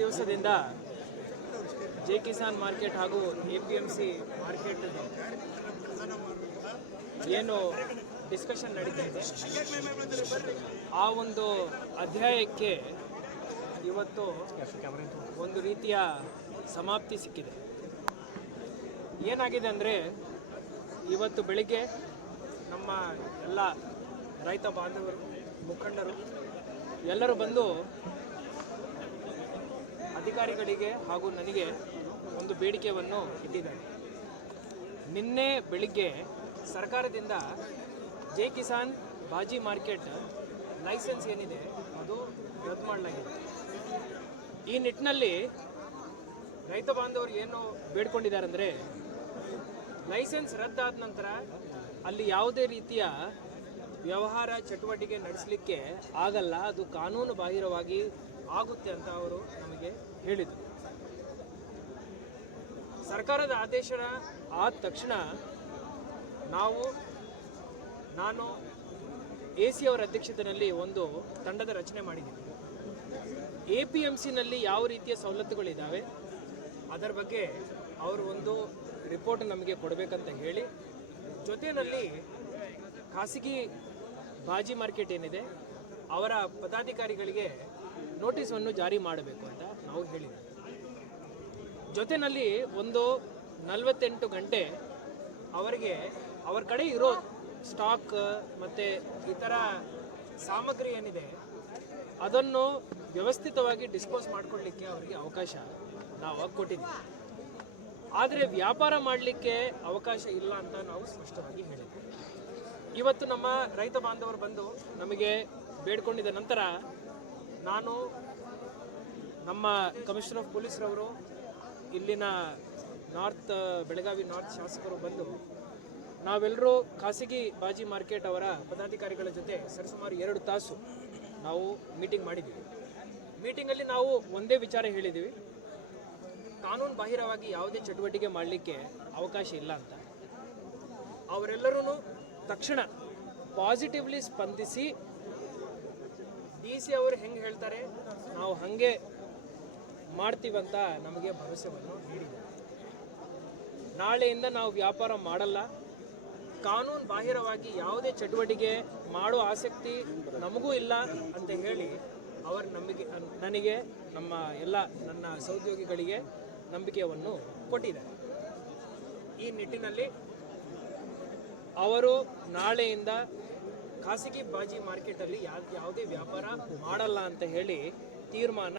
ದಿವಸದಿಂದ J Kisan market ಹಾಗೂ APMC market ಏನು ಡಿಸ್ಕಷನ್ ನಡೀತಾ ಇದೆ ಆ ಒಂದು ಅಧ್ಯಾಯಕ್ಕೆ ಇವತ್ತು ಒಂದು ರೀತಿಯ ಸಮಾಪ್ತಿ ಸಿಕ್ಕಿದೆ. ಏನಾಗಿದೆ ಅಂದರೆ ಇವತ್ತು ಬೆಳಿಗ್ಗೆ ನಮ್ಮ ಎಲ್ಲ ರೈತ ಬಾಂಧವರು ಮುಖಂಡರು ಎಲ್ಲರೂ ಬಂದು ಅಧಿಕಾರಿಗಳಿಗೆ ಹಾಗೂ ನನಗೆ ಒಂದು ಬೇಡಿಕೆಯನ್ನು ಇಟ್ಟಿದ್ದಾರೆ. ನಿನ್ನೆ ಬೆಳಿಗ್ಗೆ ಸರ್ಕಾರದಿಂದ ಜೆ ಕಿಸಾನ್ ಬಾಜಿ ಮಾರ್ಕೆಟ್ ಲೈಸೆನ್ಸ್ ಏನಿದೆ ಅದು ರದ್ದು ಮಾಡಲಾಗಿದೆ. ಈ ನಿಟ್ಟಿನಲ್ಲಿ ರೈತ ಬಾಂಧವರು ಏನು ಬೇಡ್ಕೊಂಡಿದ್ದಾರೆ ಅಂದರೆ ಲೈಸೆನ್ಸ್ ರದ್ದಾದ ನಂತರ ಅಲ್ಲಿ ಯಾವುದೇ ರೀತಿಯ ವ್ಯವಹಾರ ಚಟುವಟಿಕೆ ನಡೆಸಲಿಕ್ಕೆ ಆಗಲ್ಲ, ಅದು ಕಾನೂನು ಬಾಹಿರವಾಗಿ ಆಗುತ್ತೆ ಅಂತ ಅವರು ನಮಗೆ ಹೇಳಿದರು. ಸರ್ಕಾರದ ಆದೇಶ ಆದ ತಕ್ಷಣ ನಾನು AC ಅವರ ಅಧ್ಯಕ್ಷತೆಯಲ್ಲಿ ಒಂದು ತಂಡದ ರಚನೆ ಮಾಡಿದ್ದೀನಿ. APMCನಲ್ಲಿ ಯಾವ ರೀತಿಯ ಸವಲತ್ತುಗಳಿದ್ದಾವೆ ಅದರ ಬಗ್ಗೆ ಅವರು ಒಂದು ರಿಪೋರ್ಟ್ ನಮಗೆ ಕೊಡಬೇಕಂತ ಹೇಳಿ, ಜೊತೆಯಲ್ಲಿ ಖಾಸಗಿ ಬಾಜಿ ಮಾರ್ಕೆಟ್ ಏನಿದೆ ಅವರ ಪದಾಧಿಕಾರಿಗಳಿಗೆ ನೋಟಿಸನ್ನು ಜಾರಿ ಮಾಡಬೇಕು ಅಂತ ನಾವು ಹೇಳಿದ್ದೀವಿ. ಜೊತೆಯಲ್ಲಿ ಒಂದು 48 ಗಂಟೆ ಅವರಿಗೆ ಅವರ ಕಡೆ ಇರೋ ಸ್ಟಾಕ್ ಮತ್ತು ಇತರ ಸಾಮಗ್ರಿ ಏನಿದೆ ಅದನ್ನು ವ್ಯವಸ್ಥಿತವಾಗಿ ಡಿಸ್ಪೋಸ್ ಮಾಡಿಕೊಳ್ಳಿಕ್ಕೆ ಅವರಿಗೆ ಅವಕಾಶ ನಾವು ಕೊಟ್ಟಿದ್ದೀವಿ. ಆದರೆ ವ್ಯಾಪಾರ ಮಾಡಲಿಕ್ಕೆ ಅವಕಾಶ ಇಲ್ಲ ಅಂತ ನಾವು ಸ್ಪಷ್ಟವಾಗಿ ಹೇಳಿದ್ವಿ. ಇವತ್ತು ನಮ್ಮ ರೈತ ಬಾಂಧವರು ಬಂದು ನಮಗೆ ಬೇಡ್ಕೊಂಡಿದ್ದ ನಂತರ ನಾನು ನಮ್ಮ ಕಮಿಷನರ್ ಆಫ್ ಪೊಲೀಸ್ರವರು, ಇಲ್ಲಿನ ಬೆಳಗಾವಿ ನಾರ್ತ್ ಶಾಸಕರು ಬಂದು ನಾವೆಲ್ಲರೂ ಖಾಸಗಿ ಬಾಜಿ ಮಾರ್ಕೆಟ್ ಅವರ ಪದಾಧಿಕಾರಿಗಳ ಜೊತೆ ಸರಿಸುಮಾರು 2 ತಾಸು ನಾವು ಮೀಟಿಂಗ್ ಮಾಡಿದ್ದೀವಿ. ಮೀಟಿಂಗಲ್ಲಿ ನಾವು ಒಂದೇ ವಿಚಾರ ಹೇಳಿದ್ದೀವಿ, ಕಾನೂನು ಬಾಹಿರವಾಗಿ ಯಾವುದೇ ಚಟುವಟಿಕೆ ಮಾಡಲಿಕ್ಕೆ ಅವಕಾಶ ಇಲ್ಲ ಅಂತ. ಅವರೆಲ್ಲರೂ ತಕ್ಷಣ ಪಾಸಿಟಿವ್ಲಿ ಸ್ಪಂದಿಸಿ DC ಅವರು ಹೆಂಗೆ ಹೇಳ್ತಾರೆ ನಾವು ಹಾಗೆ ಮಾಡ್ತೀವಂತ ನಮಗೆ ಭರವಸೆಯನ್ನು ನೀಡಿದ್ದಾರೆ. ನಾಳೆಯಿಂದ ನಾವು ವ್ಯಾಪಾರ ಮಾಡಲ್ಲ, ಕಾನೂನು ಬಾಹಿರವಾಗಿ ಯಾವುದೇ ಚಟುವಟಿಕೆ ಮಾಡೋ ಆಸಕ್ತಿ ನಮಗೂ ಇಲ್ಲ ಅಂತ ಹೇಳಿ ಅವರು ನನಗೆ ನಮ್ಮ ಎಲ್ಲ ನನ್ನ ಸಹೋದ್ಯೋಗಿಗಳಿಗೆ ನಂಬಿಕೆಯನ್ನು ಕೊಟ್ಟಿದ್ದಾರೆ. ಈ ನಿಟ್ಟಿನಲ್ಲಿ ಅವರು ನಾಳೆಯಿಂದ ಖಾಸಗಿ ಬಾಜಿ ಮಾರ್ಕೆಟಲ್ಲಿ ಯಾವುದೇ ವ್ಯಾಪಾರ ಮಾಡಲ್ಲ ಅಂತ ಹೇಳಿ ತೀರ್ಮಾನ